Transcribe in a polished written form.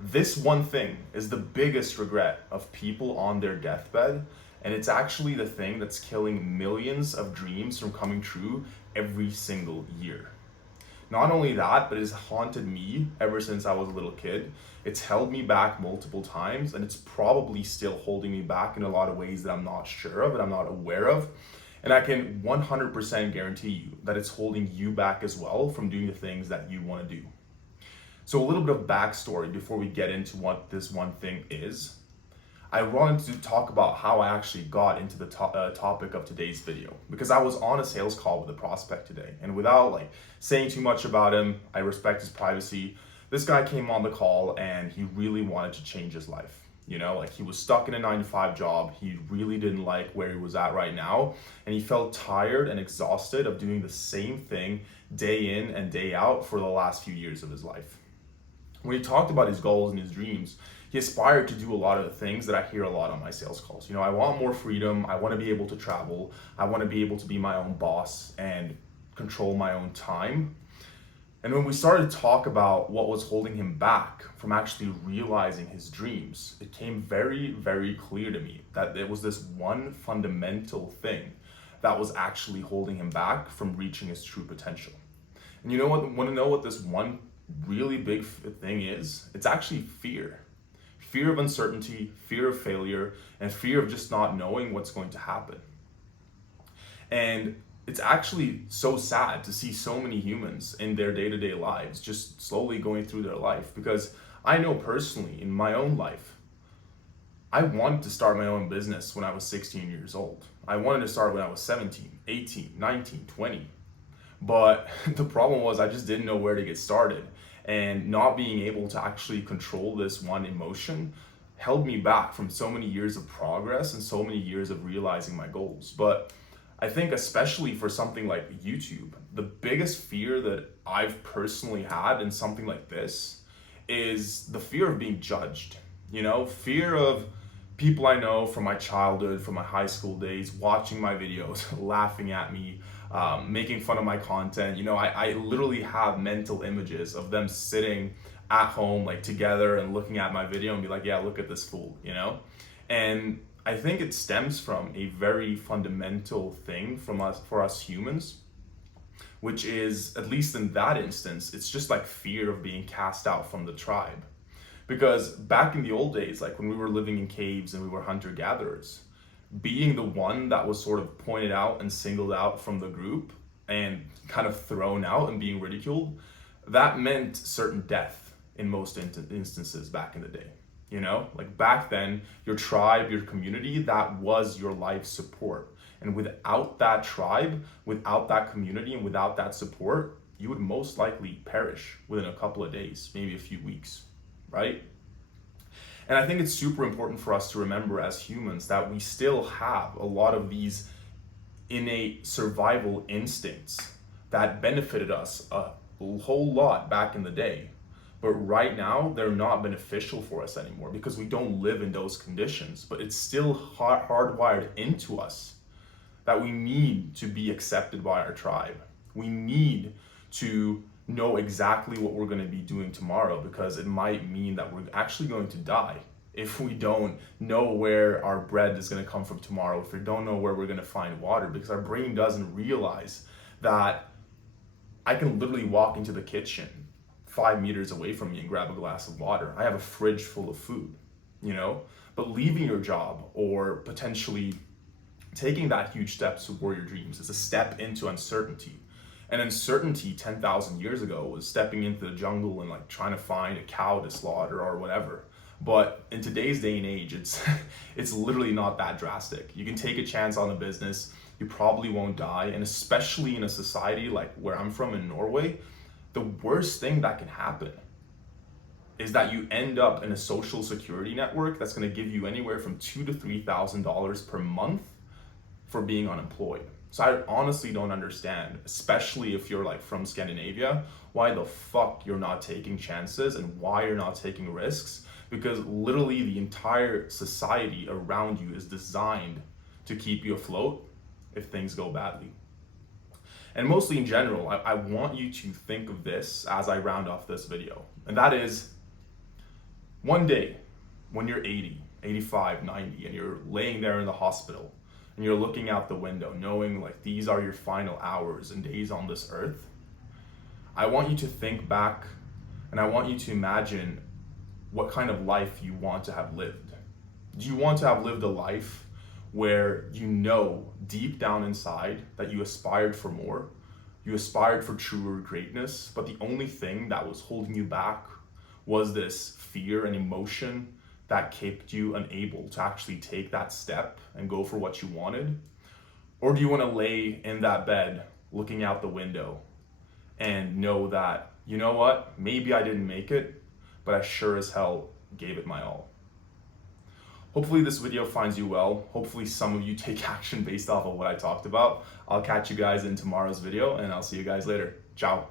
This one thing is the biggest regret of people on their deathbed, and it's actually the thing that's killing millions of dreams from coming true every single year. Not only that, but it has haunted me ever since I was a little kid. It's held me back multiple times, and it's probably still holding me back in a lot of ways that I'm not sure of and I'm not aware of. And I can 100% guarantee you that it's holding you back as well from doing the things that you want to do. So, a little bit of backstory before we get into what this one thing is. I wanted to talk about how I actually got into the topic of today's video because I was on a sales call with a prospect today, and without saying too much about him, I respect his privacy. This guy came on the call and he really wanted to change his life. He was stuck in a 9 to 5 job. He really didn't like where he was at right now, and he felt tired and exhausted of doing the same thing day in and day out for the last few years of his life. When he talked about his goals and his dreams, he aspired to do a lot of the things that I hear a lot on my sales calls. I want more freedom. I want to be able to travel. I want to be able to be my own boss and control my own time. And when we started to talk about what was holding him back from actually realizing his dreams, it became very, very clear to me that there was this one fundamental thing that was actually holding him back from reaching his true potential. And you know what? Want to know what this one really big thing is? It's actually fear. Fear of uncertainty, fear of failure, and fear of just not knowing what's going to happen. And it's actually so sad to see so many humans in their day-to-day lives just slowly going through their life, because I know personally in my own life, I wanted to start my own business when I was 16 years old. I wanted to start when I was 17, 18, 19, 20. But the problem was I just didn't know where to get started. And not being able to actually control this one emotion held me back from so many years of progress and so many years of realizing my goals. But I think especially for something like YouTube, the biggest fear that I've personally had in something like this is the fear of being judged. Fear of people I know from my childhood, from my high school days, watching my videos, laughing at me, making fun of my content. I literally have mental images of them sitting at home together and looking at my video and be like, yeah, look at this fool. And I think it stems from a very fundamental thing for us humans, which is, at least in that instance, it's just fear of being cast out from the tribe. Because back in the old days, when we were living in caves and we were hunter-gatherers, being the one that was sort of pointed out and singled out from the group and kind of thrown out and being ridiculed, that meant certain death in most instances back in the day. Back then, your tribe, your community, that was your life support. And without that tribe, without that community, and without that support, you would most likely perish within a couple of days, maybe a few weeks, right? And I think it's super important for us to remember as humans that we still have a lot of these innate survival instincts that benefited us a whole lot back in the day. But right now, they're not beneficial for us anymore because we don't live in those conditions. But it's still hardwired into us that we need to be accepted by our tribe. We need to know exactly what we're going to be doing tomorrow, because it might mean that we're actually going to die if we don't know where our bread is going to come from tomorrow, if we don't know where we're going to find water, because our brain doesn't realize that I can literally walk into the kitchen 5 meters away from me and grab a glass of water. I have a fridge full of food, but leaving your job or potentially taking that huge step toward your dreams is a step into uncertainty. And uncertainty 10,000 years ago was stepping into the jungle and trying to find a cow to slaughter or whatever. But in today's day and age, it's literally not that drastic. You can take a chance on a business, you probably won't die. And especially in a society like where I'm from in Norway, the worst thing that can happen is that you end up in a social security network that's going to give you anywhere from $2,000 to $3,000 per month for being unemployed. So I honestly don't understand, especially if you're from Scandinavia, why the fuck you're not taking chances and why you're not taking risks, because literally the entire society around you is designed to keep you afloat if things go badly. And mostly in general, I want you to think of this as I round off this video, and that is, One day, when you're 80, 85, 90, and you're laying there in the hospital, and you're looking out the window, knowing like these are your final hours and days on this earth, I want you to think back and I want you to imagine what kind of life you want to have lived. Do you want to have lived a life where you know deep down inside that you aspired for more, you aspired for truer greatness, but the only thing that was holding you back was this fear and emotion that kept you unable to actually take that step and go for what you wanted? Or do you want to lay in that bed looking out the window and know that, you know what, maybe I didn't make it, but I sure as hell gave it my all? Hopefully this video finds you well. Hopefully some of you take action based off of what I talked about. I'll catch you guys in tomorrow's video, and I'll see you guys later. Ciao.